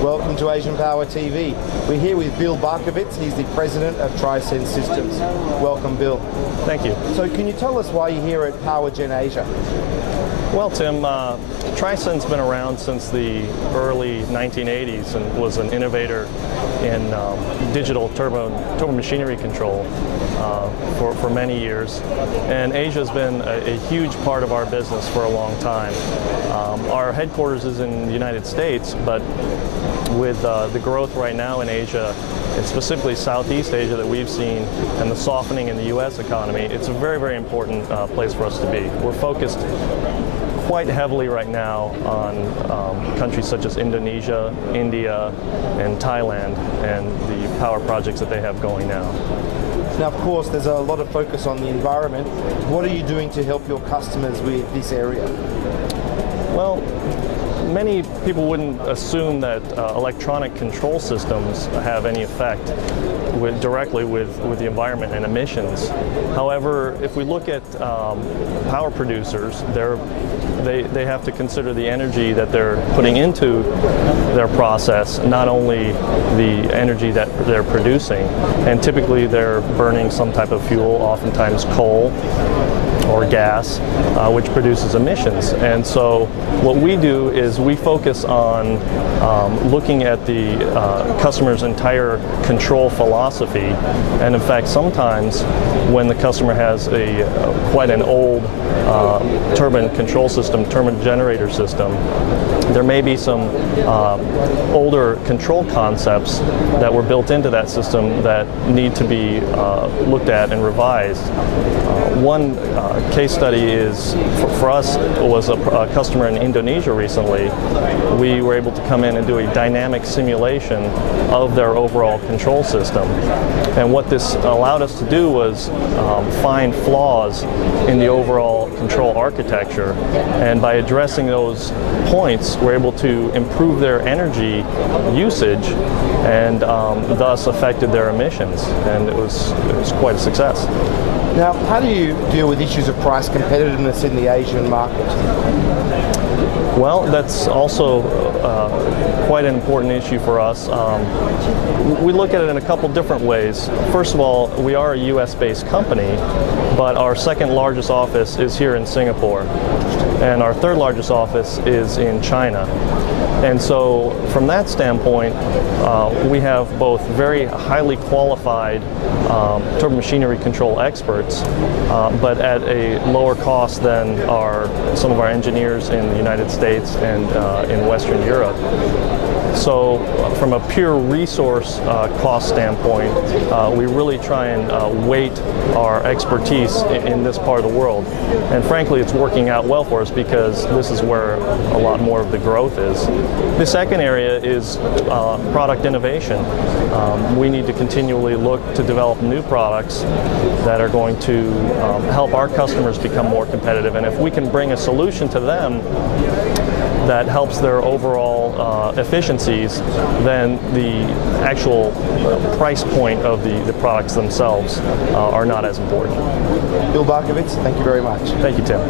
Welcome to Asian Power TV. We're here with Bill Barkovitz. He's the president of Tri-Sen Systems. Welcome, Bill. Thank you. So can you tell us why you're here at PowerGen Asia? Well, Tim, Trisen's been around since the early 1980s and was an innovator in digital turbo machinery control for many years. And Asia's been a huge part of our business for a long time. Our headquarters is in the United States, but with the growth right now in Asia, and specifically Southeast Asia that we've seen, and the softening in the U.S. economy, it's a very, very important place for us to be. We're focused quite heavily right now on countries such as Indonesia, India, and Thailand, and the power projects that they have going now. Now, of course, there's a lot of focus on the environment. What are you doing to help your customers with this area? Well, many people wouldn't assume that electronic control systems have any effect directly with the environment and emissions. However, if we look at power producers, they have to consider the energy that they're putting into their process, not only the energy that they're producing. And typically they're burning some type of fuel, oftentimes coal or gas, which produces emissions. And so what we do is we focus on looking at the customer's entire control philosophy. And in fact, sometimes when the customer has quite an old turbine control system, turbine generator system, there may be some older control concepts that were built into that system that need to be looked at and revised. One case study is, for us, was a customer in Indonesia recently. We were able to come in and do a dynamic simulation of their overall control system. And what this allowed us to do was find flaws in the overall control architecture. And by addressing those points, we're able to improve their energy usage and thus affected their emissions. And it was quite a success. Now, how do you deal with issues of price competitiveness in the Asian market? Well, that's also quite an important issue for us. We look at it in a couple different ways. First of all, we are a US-based company, but our second largest office is here in Singapore, and our third largest office is in China. And so from that standpoint, we have both very highly qualified turbo machinery control experts, but at a lower cost than some of our engineers in the United States and in Western Europe. So from a pure resource cost standpoint, we really try and weight our expertise in this part of the world. And frankly, it's working out well for us because this is where a lot more of the growth is. The second area is product innovation. We need to continually look to develop new products that are going to help our customers become more competitive. And if we can bring a solution to them that helps their overall efficiencies, then the actual price point of the products themselves are not as important. Bill Barkovitz, thank you very much. Thank you, Tim.